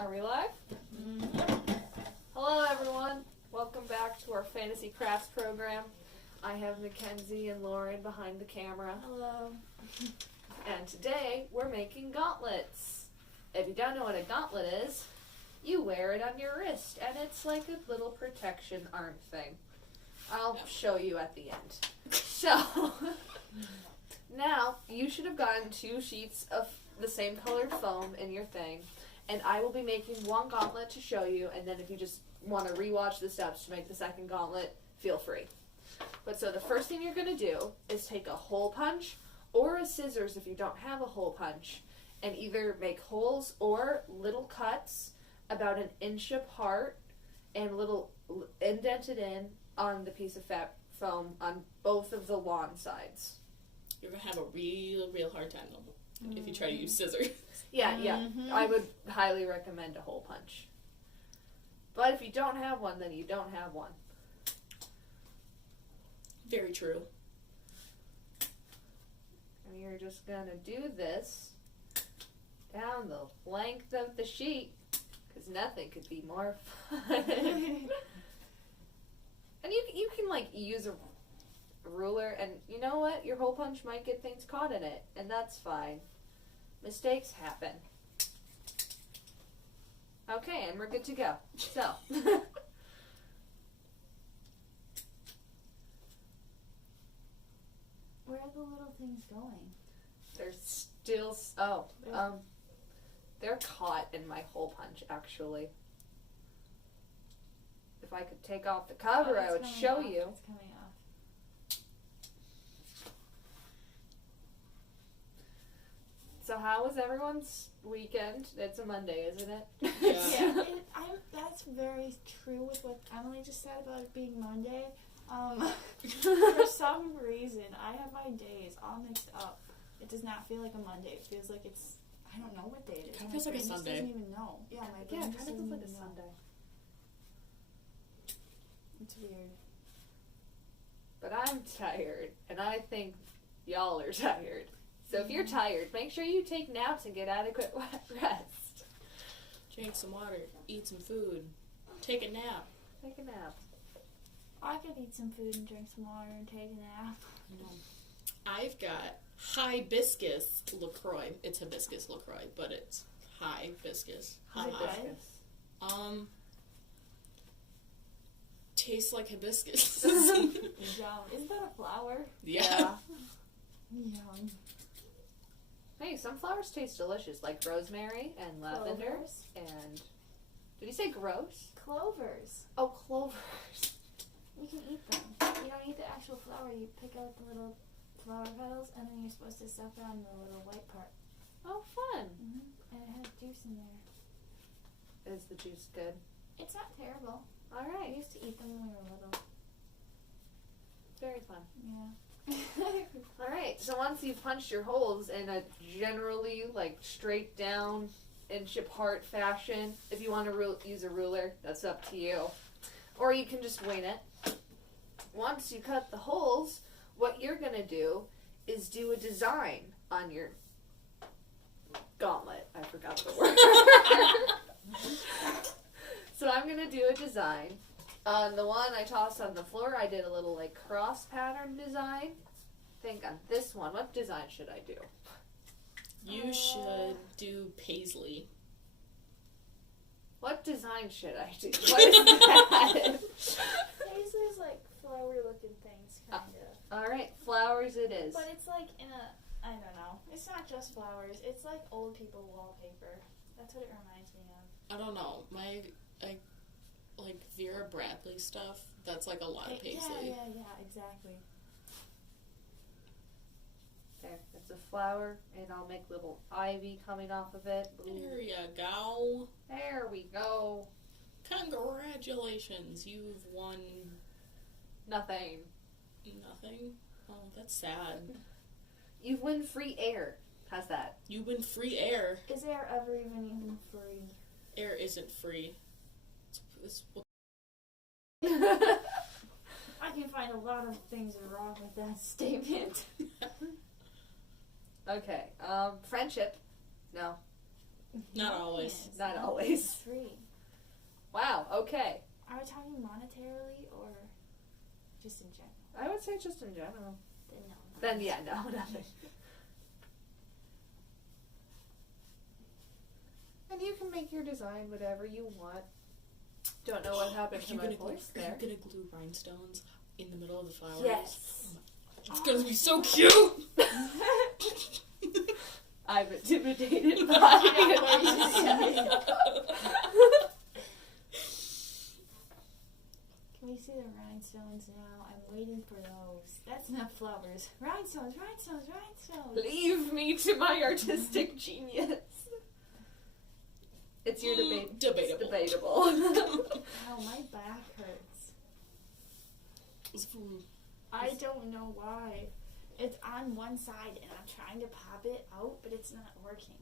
Are we live? Mm-hmm. Hello everyone. Welcome back to our Fantasy Crafts program. I have Mackenzie and Lauren behind the camera. Hello. And today we're making gauntlets. If you don't know what a gauntlet is, you wear it on your wrist and it's like a little protection arm thing. I'll show you at the end. So, now you should have gotten 2 sheets of the same colored foam in your thing. And I will be making one gauntlet to show you, and then if you just want to rewatch the steps to make the second gauntlet, feel free. But so the first thing you're going to do is take a hole punch or a scissors if you don't have a hole punch, and either make holes or little cuts about 1 inch apart and little indented in on the piece of foam on both of the lawn sides. You're going to have a real hard time though if you try to use scissors. Yeah. I would highly recommend a hole punch. But if you don't have one, then you don't have one. Very true. And you're just going to do this down the length of the sheet, because nothing could be more fun. And you can, like, use a ruler, and you know what? Your hole punch might get things caught in it, and that's fine. Mistakes happen. Okay, and we're good to go. So. Where are the little things going? They're still, they're caught in my hole punch, actually. If I could take off the cover, I would show you. It's coming off. So how was everyone's weekend? It's a Monday, isn't it? Yeah. That's very true with what Emily just said about it being Monday. For some reason, I have my days all mixed up. It does not feel like a Monday. It feels like it's, I don't know what day it is. It feels like a Sunday. It doesn't even know. Yeah, my brain Yeah, just kind of doesn't feels like a even know. Sunday. It's weird. But I'm tired, and I think y'all are tired. So if you're tired, make sure you take naps and get adequate rest. Drink some water, eat some food, take a nap. Take a nap. I could eat some food and drink some water and take a nap. I've got hibiscus LaCroix. It's hibiscus LaCroix, but it's hibiscus. Hibiscus. Tastes like hibiscus. Yum. Isn't that a flower? Yeah. Yum. Hey, some flowers taste delicious, like rosemary and lavender. Clovers. And did you say gross? Clovers. Oh, clovers. You can eat them. You don't eat the actual flower. You pick out the little flower petals, and then you're supposed to suck on the little white part. Oh, fun. Mm-hmm. And it has juice in there. Is the juice good? It's not terrible. All I right. used to eat them when we were little. Very fun. Yeah. All right. So once you've punched your holes in a generally like straight down inch apart fashion, if you want to use a ruler, that's up to you. Or you can just wing it. Once you cut the holes, what you're going to do is do a design on your gauntlet. I forgot the word. So I'm going to do a design. On the one I tossed on the floor, I did a little like cross pattern design. I think on this one, what design should I do? You should do paisley. What design should I do? What is that? Paisley's like flower-looking things, kind of. All right, flowers it is. But it's like in a, I don't know. It's not just flowers. It's like old people wallpaper. That's what it reminds me of. I don't know. Like Vera Bradley stuff, that's like a lot of paisley. Yeah, exactly. There, it's a flower, and I'll make little ivy coming off of it. Ooh. There you go. There we go. Congratulations, you've won Nothing. nothing. Oh, that's sad. You've won free air. How's that? You win free air. Is there ever even free? Air isn't free. It's I can find a lot of things wrong with that statement. Okay. Friendship. No. Not always. Not always. It's free. Wow, okay. Are we talking monetarily or just in general? I would say just in general. Then no. Then, yeah, no, nothing. And you can make your design whatever you want. Don't know what happened to my voice there. Are you gonna glue rhinestones in the middle of the flowers? Yes. It's gonna be so cute! I'm intimidated by Can we see the rhinestones now? I'm waiting for those. That's enough flowers. Rhinestones, rhinestones, rhinestones. Leave me to my artistic genius. It's your debate. Debatable. It's debatable. Ow, my back hurts. I don't know why. It's on one side and I'm trying to pop it out, but it's not working.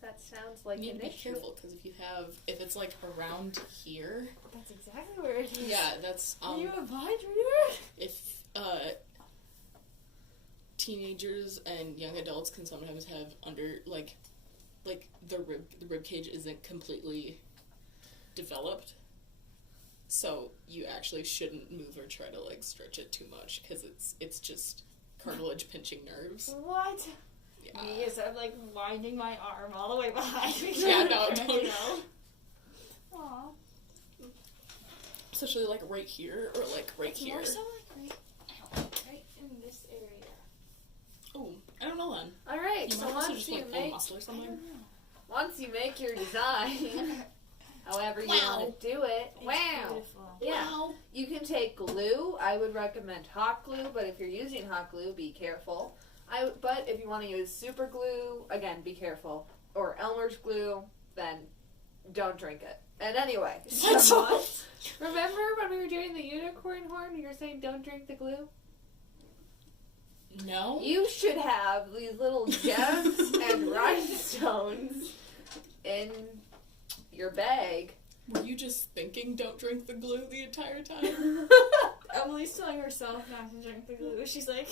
That sounds like You need an to be issue. careful, because if it's like around here, That's exactly where it is. yeah, that's Are you a vibrator? if teenagers and young adults can sometimes have the rib cage isn't completely developed, so you actually shouldn't move or try to stretch it too much, because it's just cartilage pinching nerves. What? Yeah. Yes, I'm winding my arm all the way behind me. Yeah, no, don't know. Aw. Especially right here or right It's here. more so right in this area. Oh, I don't know then. All right. You So might also once just you pull make a muscle or I something. don't know. once you make your design, however you Wow. want to do it, It's wow. beautiful. Yeah. Wow. You can take glue. I would recommend hot glue, but if you're using hot glue, be careful. But if you want to use super glue, again, be careful. Or Elmer's glue, then don't drink it. And anyway, so, remember when we were doing the unicorn horn, you were saying don't drink the glue? No. You should have these little gems and rhinestones in your bag. Were you just thinking don't drink the glue the entire time? Emily's telling herself not to drink the glue. She's like,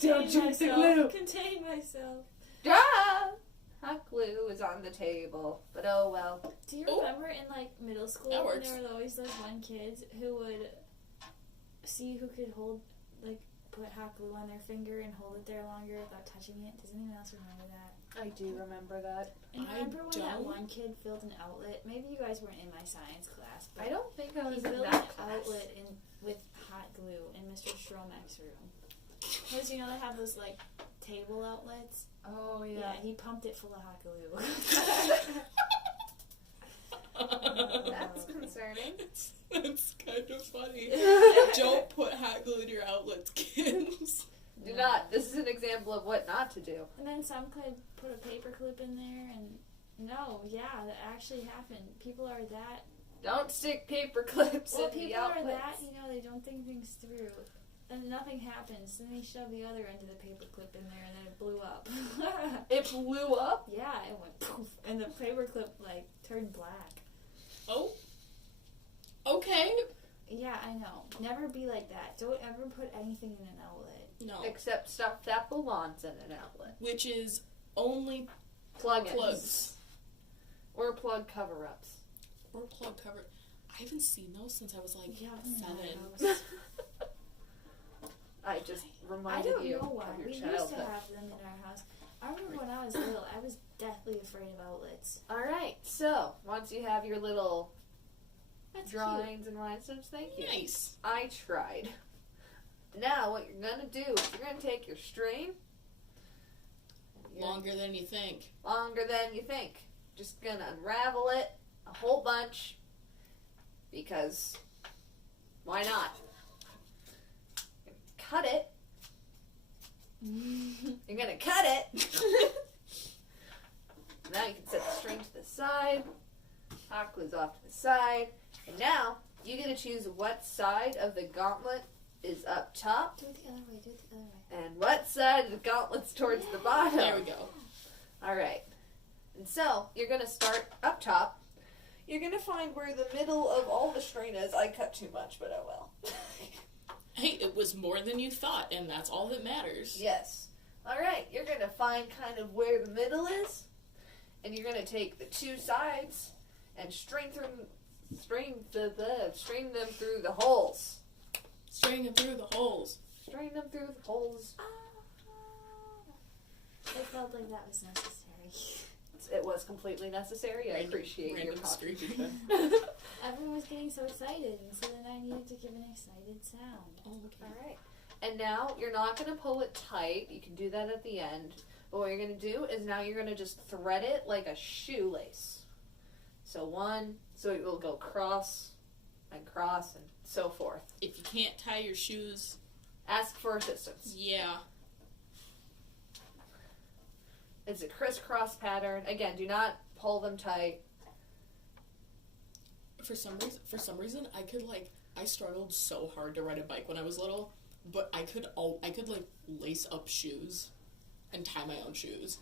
Don't drink the glue. Contain myself. Ah! Hot glue is on the table, but oh well. Do you Oh. remember in middle school That when works. there were always those one kids who would see who could hold put hot glue on their finger and hold it there longer without touching it? Does anyone else remember that? I do remember that. And I remember when that don't. one kid filled an outlet? Maybe you guys weren't in my science class, but I don't think I he was in filled an that class. outlet with hot glue in Mr. Stromek's room. Because they have those table outlets. Oh Yeah, he pumped it full of hot glue. That's concerning. That's kind of funny. Don't put hot glue in your outlets, kids. Do not. This is an example of what not to do. And then some could put a paper clip in there, and that actually happened. People are that. Don't stick paper clips Well, in the people are outlets. that. They don't think things through, and nothing happens. Then they shove the other end of the paper clip in there, and then it blew up. It blew up? Yeah, it went poof, and the paper clip turned black. Oh. Okay. Yeah, I know. Never be like that. Don't ever put anything in an outlet. No. Except stuff that belongs in an outlet. Which is only Plug-ins. plugs. Or plug cover-ups. Or plug cover. I haven't seen those since I was 7. I just I reminded don't you know why. of your We used to childhood. have them in our house. I remember when I was little, I was deathly afraid of outlets. Alright, so once you have your little That's drawings and rhinestones, thank you. Nice. I tried. Now what you're gonna do is you're gonna take your string. Longer than you think. Longer than you think. Just gonna unravel it a whole bunch because why not? Cut it. cute. You're gonna cut it. Now you can set the string to the side. Hot glue's off to the side. And now you get to choose what side of the gauntlet is up top Do it the other way. Do it the other way. and what side of the gauntlet's towards the bottom. There we go. Alright. And so, you're going to start up top. You're going to find where the middle of all the string is. I cut too much, but oh well. Hey, it was more than you thought, and that's all that matters. Yes. Alright, you're going to find kind of where the middle is. And you're going to take the two sides and string them through the holes. String them through the holes. String them through the holes. It felt like that was necessary. It was completely necessary. I appreciate your random comment. Everyone was getting so excited, and so then I needed to give an excited sound. Oh, okay. All right. And now you're not going to pull it tight. You can do that at the end. But what you're going to do is now you're going to just thread it like a shoelace. So it will go cross and so forth. If you can't tie your shoes, ask for assistance. Yeah. It's a crisscross pattern. Again, do not pull them tight. For some reason, I struggled so hard to ride a bike when I was little, but I could lace up shoes and tie my own shoes.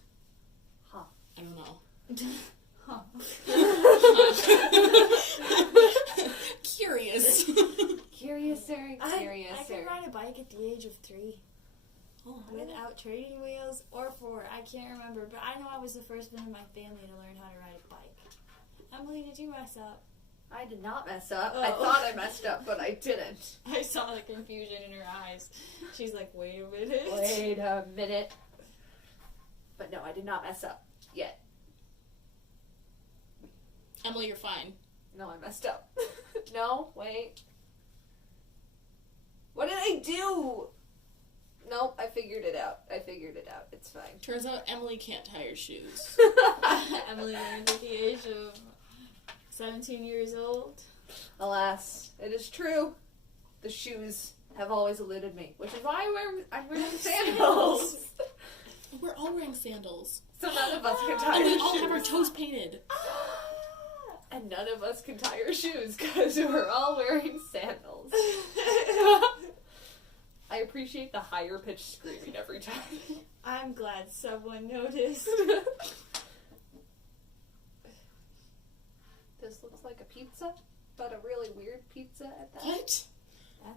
Huh. I don't know. Huh. Curious. Curious, Sarah. I could ride a bike at the age of 3. Oh, Without training wheels or 4. I can't remember, but I know I was the first one in my family to learn how to ride a bike. Emily, did you mess up? I did not mess up. Oh. I thought I messed up, but I didn't. I saw the confusion in her eyes. She's like, wait a minute. Wait a minute. But no, I did not mess up yet. Emily, you're fine. No, I messed up. No, wait. What did I do? Nope, I figured it out. It's fine. Turns out Emily can't tie her shoes. Emily learned at the age of 17 years old. Alas, it is true. The shoes have always eluded me, which is why I'm wearing sandals. We're all wearing sandals. So none of us can tie And our we all have our shoes. toes painted. And none of us can tie our shoes because we're all wearing sandals. I appreciate the higher pitched screaming every time. I'm glad someone noticed. This looks like a pizza, but a really weird pizza at that. What?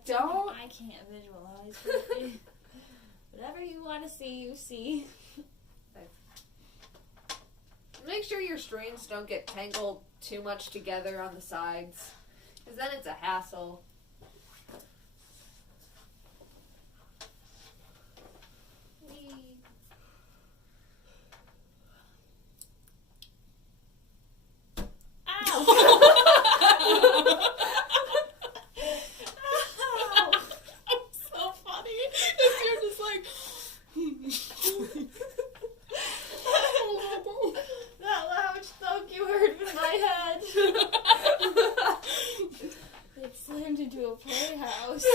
Don't. I can't visualize. But whatever you want to see, you see. Make sure your strings don't get tangled too much together on the sides, because then it's a hassle. So funny. You're just like. That loud thunk you heard in my head. It slammed into a playhouse.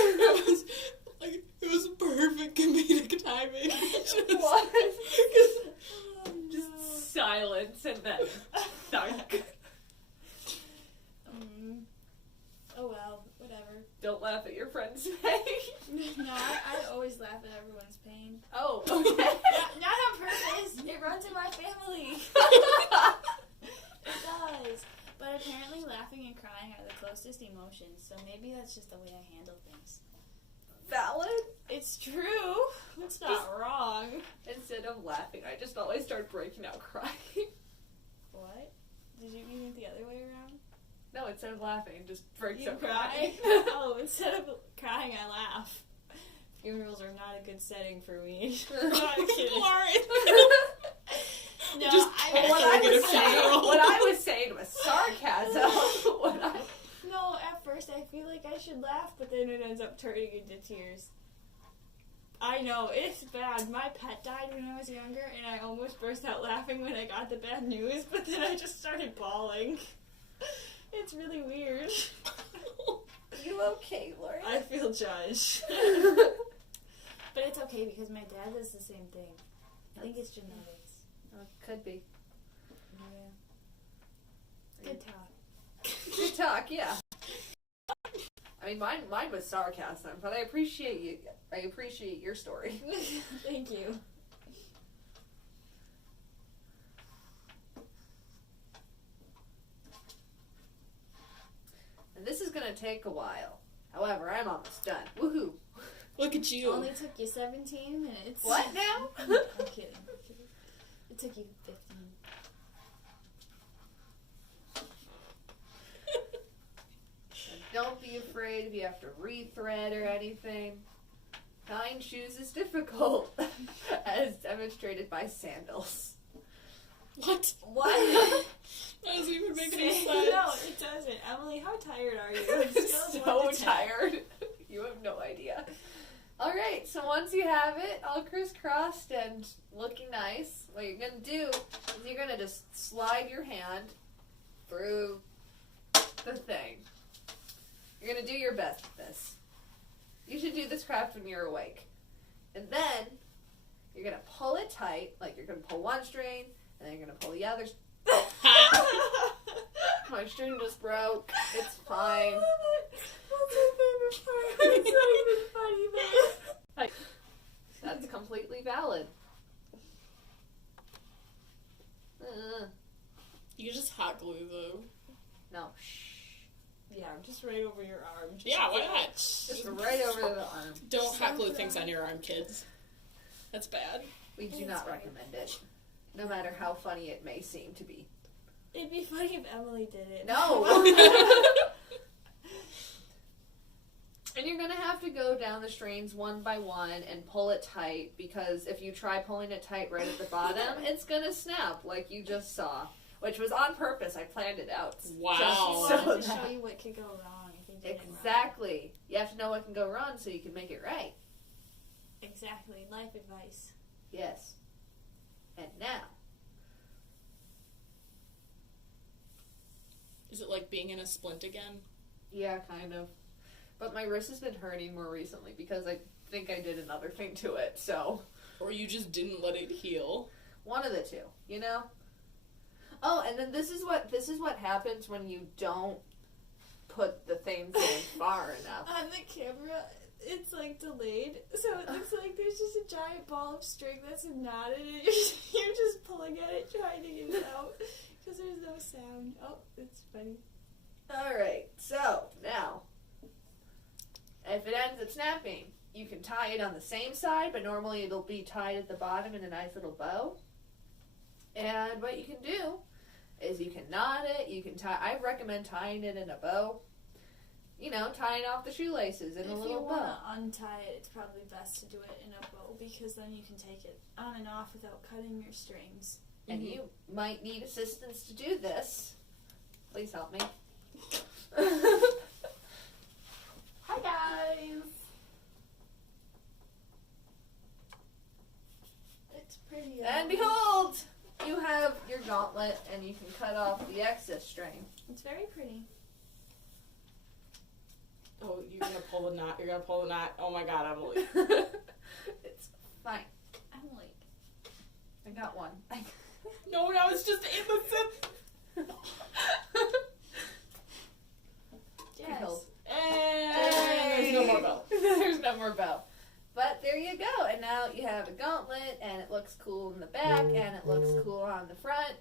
It was perfect comedic timing. What? Oh, Just silence and then thunk. Oh well, whatever. Don't laugh at your friend's pain. No, I always laugh at everyone's pain. Oh, okay. Not on purpose. It runs in my family. It does. But apparently laughing and crying are the closest emotions, so maybe that's just the way I handle things. Valid. It's true. It's not wrong. Instead of laughing, I just always start breaking out crying. What? Did you mean it the other way around? No, instead of laughing, it just breaks You out cry? crying. Oh, instead of crying, I laugh. Funerals are not a good setting for me. Not kidding. No, Just what I was saying was sarcasm. No, at first I feel like I should laugh, but then it ends up turning into tears. I know, it's bad. My pet died when I was younger, and I almost burst out laughing when I got the bad news, but then I just started bawling. It's really weird. You okay, Lauren? I feel judged. But it's okay because my dad does the same thing. I think it's genetics. Could be. Yeah. Good talk. Good talk, yeah. I mean, mine was sarcasm, but I appreciate you. I appreciate your story. Thank you. And this is gonna take a while. However, I'm almost done. Woohoo! Look at you. Only took you 17 minutes. What now? I'm kidding. It took you 15. have to rethread or anything. Tying shoes is difficult, as demonstrated by sandals. What? What? That doesn't even make any sense. No, it doesn't. Emily, how tired are you? So tired. You have no idea. Alright, so once you have it all crisscrossed and looking nice, what you're going to do is you're going to just slide your hand through the thing. You're going to do your best with this. You should do this craft when you're awake. And then you're going to pull it tight, like you're going to pull one string, and then you're going to pull the other. My string just broke. It's fine. That's my favorite part. It's not even funny, though. That's completely valid. You can just hot glue though. No. Shh. Yeah, just right over your arm. Yeah, why not? Just right over the arm. Don't hot glue things on your arm, kids. That's bad. We do not recommend it. No matter how funny it may seem to be. It'd be funny if Emily did it. No! And you're going to have to go down the strings one by one and pull it tight, because if you try pulling it tight right at the bottom, it's going to snap like you just saw. Which was on purpose. I planned it out. Wow. She wanted to show you what could go wrong if you did it wrong. Exactly. You have to know what can go wrong so you can make it right. Exactly. Life advice. Yes. And now. Is it like being in a splint again? Yeah, kind of. But my wrist has been hurting more recently because I think I did another thing to it, so. Or you just didn't let it heal? One of the two, you know? Oh, and then this is what happens when you don't put the things in far enough. On the camera, it's like delayed, so it looks like there's just a giant ball of string that's knotted, and you're just pulling at it, trying to get it out, because there's no sound. Oh, it's funny. Alright, so, now, if it ends up snapping, you can tie it on the same side, but normally it'll be tied at the bottom in a nice little bow. And what you can do is you can knot it, you can tie, I recommend tying it in a bow. You know, tying off the shoelaces in a little If you bow. want to untie it, it's probably best to do it in a bow, because then you can take it on and off without cutting your strings. And you might need assistance to do this. Please help me. Hi guys! It's pretty. And behold! You have your gauntlet, and you can cut off the excess string. It's very pretty. Oh, you're gonna pull the knot. You're gonna pull the knot. Oh my god, Emily. It's fine. Emily. I got one. No, that was just innocent. Yes. And there's no more bell. There's no more bow. But there you go. And now you have a gauntlet, and it looks cool in the back, and it looks cool on the front.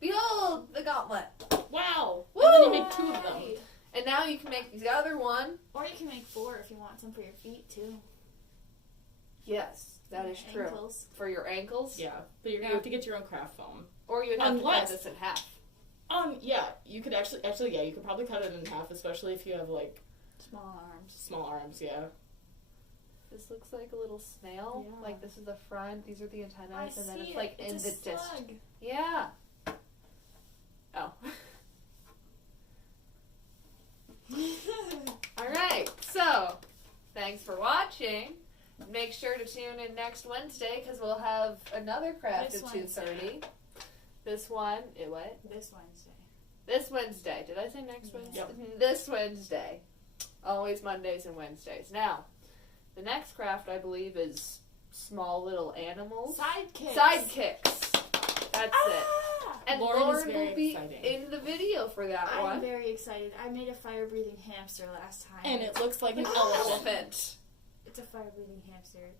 Behold, the gauntlet. Wow. Woo! And then you make 2 of them. Yay. And now you can make the other one. Or you can make 4 if you want some for your feet too. Yes, that is Your true. ankles. For your ankles. Yeah, but you have to get your own craft foam. Or you would have to Unless- cut this in half. Yeah, you could actually, yeah, you could probably cut it in half, especially if you have, like, Small arms. small arms, yeah. This looks like a little snail. Yeah. Like this is the front, these are the antennas, and then see it's it. like It's in a the disc. slug. Yeah. Oh. Alright, so thanks for watching. Make sure to tune in next Wednesday because we'll have another craft This at Wednesday. 2:30. This one, what? This Wednesday. This Wednesday. Did I say next Yeah. Wednesday? This Wednesday. Always Mondays and Wednesdays. Now, the next craft I believe is small little animals. Sidekicks. Sidekicks. That's it. And Lauren is Lauren very will be exciting. in the video for that I'm one. very excited. I made a fire-breathing hamster last time. And it looks like an Elephant. elephant. It's a fire-breathing hamster.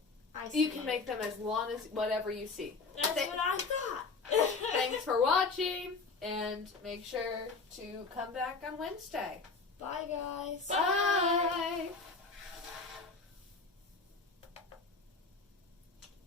You can make them as long as whatever you see. That's Th- what I thought. Thanks for watching, and make sure to come back on Wednesday. Bye, guys. Bye.